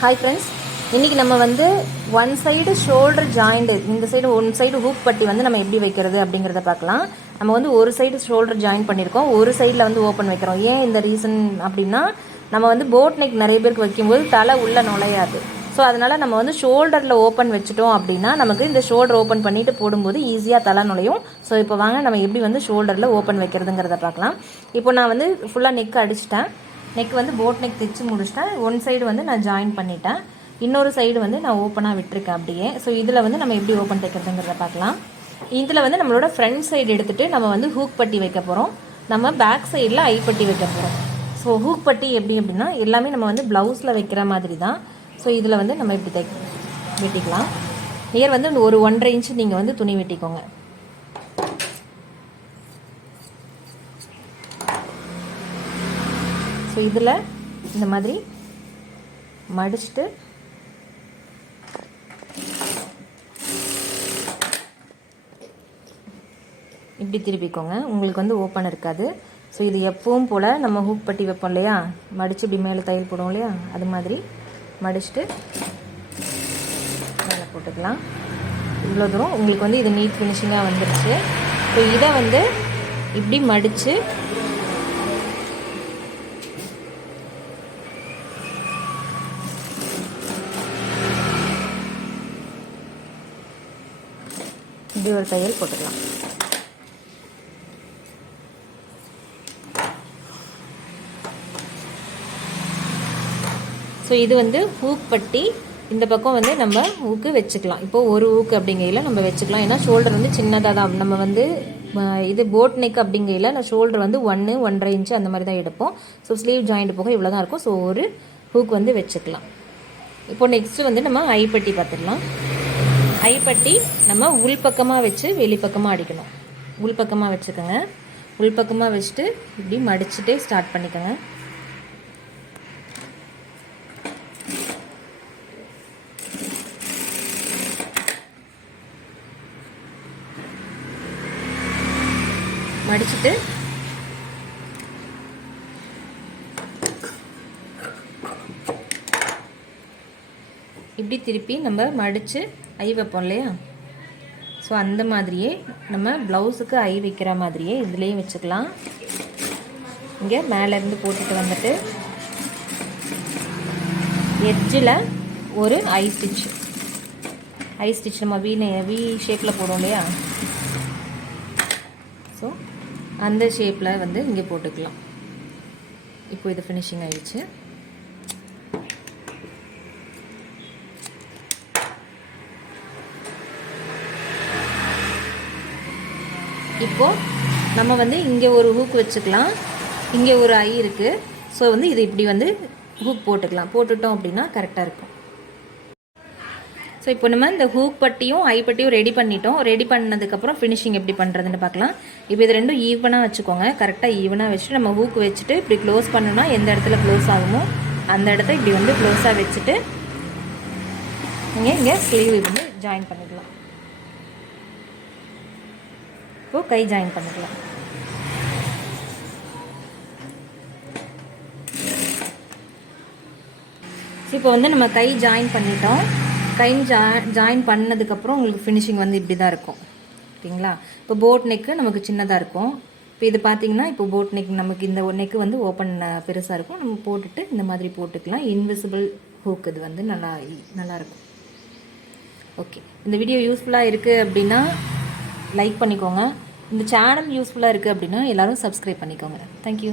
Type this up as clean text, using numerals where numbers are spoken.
Hi friends, இன்றைக்கி நம்ம வந்து ஒன் சைடு ஷோல்டர் ஜாயிண்ட், இந்த சைடு ஒன் சைடு ஹூக் பட்டி வந்து நம்ம எப்படி வைக்கிறது அப்படிங்கிறத பார்க்கலாம். நம்ம வந்து ஒரு சைடு ஷோல்டர் ஜாயின் பண்ணியிருக்கோம், ஒரு சைடில் வந்து ஓப்பன் வைக்கிறோம். ஏன் இந்த ரீசன் அப்படின்னா, நம்ம வந்து போட் நெக் நிறைய பேருக்கு வைக்கும்போது தலை உள்ளே நுழையாது. ஸோ அதனால் நம்ம வந்து ஷோல்டரில் ஓப்பன் வச்சுட்டோம் அப்படின்னா நமக்கு இந்த ஷோல்டர் ஓப்பன் பண்ணிவிட்டு போடும்போது ஈஸியாக தலை நுழையும். ஸோ இப்போ வாங்க நம்ம எப்படி வந்து ஷோல்டரில் ஓப்பன் வைக்கிறதுங்கிறத பார்க்கலாம். இப்போ நான் வந்து ஃபுல்லாக நெக் அடிச்சிட்டேன். நெக் வந்து போட் நெக் தைச்சு முடிச்சிட்டேன். ஒன் சைடு வந்து நான் ஜாயின் பண்ணிட்டேன், இன்னொரு சைடு வந்து நான் ஓப்பனாக விட்டுருக்கேன் அப்படியே. ஸோ இதில் வந்து நம்ம எப்படி ஓப்பன் தைக்கிறதுங்கிறத பார்க்கலாம். இதில் வந்து நம்மளோட ஃப்ரண்ட் சைடு எடுத்துகிட்டு நம்ம வந்து ஹூக் பட்டி வைக்க போகிறோம். நம்ம பேக் சைடில் ஐப்பட்டி வைக்க போகிறோம். ஸோ ஹூக் பட்டி எப்படி அப்படின்னா எல்லாமே நம்ம வந்து ப்ளவுஸில் வைக்கிற மாதிரி தான். ஸோ இதில் வந்து நம்ம இப்படி வெட்டிக்கலாம். நியர் வந்து ஒரு 1.5 இன்ச்சு நீங்கள் வந்து துணி வெட்டிக்கோங்க. ஸோ இதில் இந்த மாதிரி மடிச்சுட்டு இப்படி திருப்பிக்கோங்க. உங்களுக்கு வந்து ஓப்பன் இருக்காது. ஸோ இது எப்பவும் போல் நம்ம ஹூக் பட்டி வைப்போம் இல்லையா, மடித்து இப்படி மேலே தையல் போடுவோம் இல்லையா, அது மாதிரி மடிச்சுட்டு மேலே போட்டுக்கலாம். இவ்வளோ தூரம் உங்களுக்கு வந்து இது நீட் ஃபினிஷிங்காக வந்துடுச்சு. ஸோ இதை வந்து இப்படி மடித்து இப்படி ஒரு தையல் போட்டுக்கலாம். ஸோ இது வந்து ஹூக் பட்டி. இந்த பக்கம் வந்து நம்ம ஹூக்கு வச்சுக்கலாம். இப்போது ஒரு ஹூக் அப்படிங்கையில் நம்ம வச்சுக்கலாம். ஏன்னா ஷோல்டர் வந்து சின்னதாக தான் நம்ம வந்து இது போட் நெக் அப்படிங்கையில் நான் ஷோல்டர் வந்து 1.5 இன்ச்சு அந்த மாதிரி தான் எடுப்போம். ஸோ ஸ்லீவ் ஜாயிண்ட் போக இவ்வளோ தான் இருக்கும். ஸோ ஒரு ஹூக் வந்து வச்சுக்கலாம். இப்போ நெக்ஸ்ட்டு வந்து நம்ம ஐப்பட்டி பார்த்துடலாம். ஐப்பட்டி நம்ம உள்பக்கமாக வச்சு வெளிப்பக்கமாக அடிக்கணும். உள்பக்கமாக வச்சுக்கோங்க. உள்பக்கமாக வச்சுட்டு இப்படி மடிச்சுட்டே ஸ்டார்ட் பண்ணிக்கோங்க. மடிச்சுட்டு இப்படி திருப்பி நம்ம மடித்து ஐ வைப்போம் இல்லையா, ஸோ அந்த மாதிரியே நம்ம ப்ளவுஸுக்கு ஐ வைக்கிற மாதிரியே இதுலேயும் வச்சுக்கலாம். இங்கே மேலேருந்து போட்டுட்டு வந்துட்டு எட்ஜில் ஒரு ஐ ஸ்டிச் நம்ம வி ஷேப்பில் போடுவோம் இல்லையா, ஸோ அந்த ஷேப்பில் வந்து இங்கே போட்டுக்கலாம். இப்போ இது ஃபினிஷிங் ஆயிடுச்சு. இப்போது நம்ம வந்து இங்கே ஒரு ஹூக் வச்சுக்கலாம், இங்கே ஒரு ஐ இருக்குது. ஸோ வந்து இது இப்படி வந்து ஹூக் போட்டுக்கலாம். போட்டுட்டோம் அப்படின்னா கரெக்டாக இருக்கும். ஸோ இப்போ நம்ம இந்த ஹூக் பட்டியும் ஐ பட்டியும் ரெடி பண்ணிட்டோம். ரெடி பண்ணதுக்கப்புறம் ஃபினிஷிங் எப்படி பண்ணுறதுன்னு பார்க்கலாம். இப்போ இது ரெண்டும் ஈவனாக வச்சுக்கோங்க. கரெக்டாக ஈவனாக வச்சுட்டு நம்ம ஹூக் வச்சுட்டு இப்படி க்ளோஸ் பண்ணோன்னா எந்த இடத்துல க்ளோஸ் ஆகுமோ அந்த இடத்த இப்படி வந்து க்ளோஸாக வச்சுட்டு இங்கே ஸ்லீவ் வந்து ஜாயின் பண்ணிக்கலாம். இப்போது கை ஜாயின் பண்ணிக்கலாம். இப்போ வந்து நம்ம கை ஜாயின் பண்ணிட்டோம். கை ஜாயின் பண்ணதுக்கப்புறம் உங்களுக்கு ஃபினிஷிங் வந்து இப்படி தான் இருக்கும். ஓகேங்களா. இப்போ போட் நெக்கு நமக்கு சின்னதாக இருக்கும். இப்போ இது பார்த்தீங்கன்னா இப்போ போட் நெக் நமக்கு இந்த நெக்கு வந்து ஓப்பன் பெருசாக இருக்கும். நம்ம போட்டுட்டு இந்த மாதிரி போட்டுக்கலாம். இன்விசிபிள் ஹூக் இது வந்து நல்லாயிருக்கும். ஓகே, இந்த வீடியோ யூஸ்ஃபுல்லாக இருக்குது அப்படின்னா லைக் பண்ணிக்கோங்க. இந்த சேனல் யூஸ்ஃபுல்லாக இருக்குது அப்படின்னா எல்லோரும் சப்ஸ்கிரைப் பண்ணிக்கோங்க. தேங்க்யூ.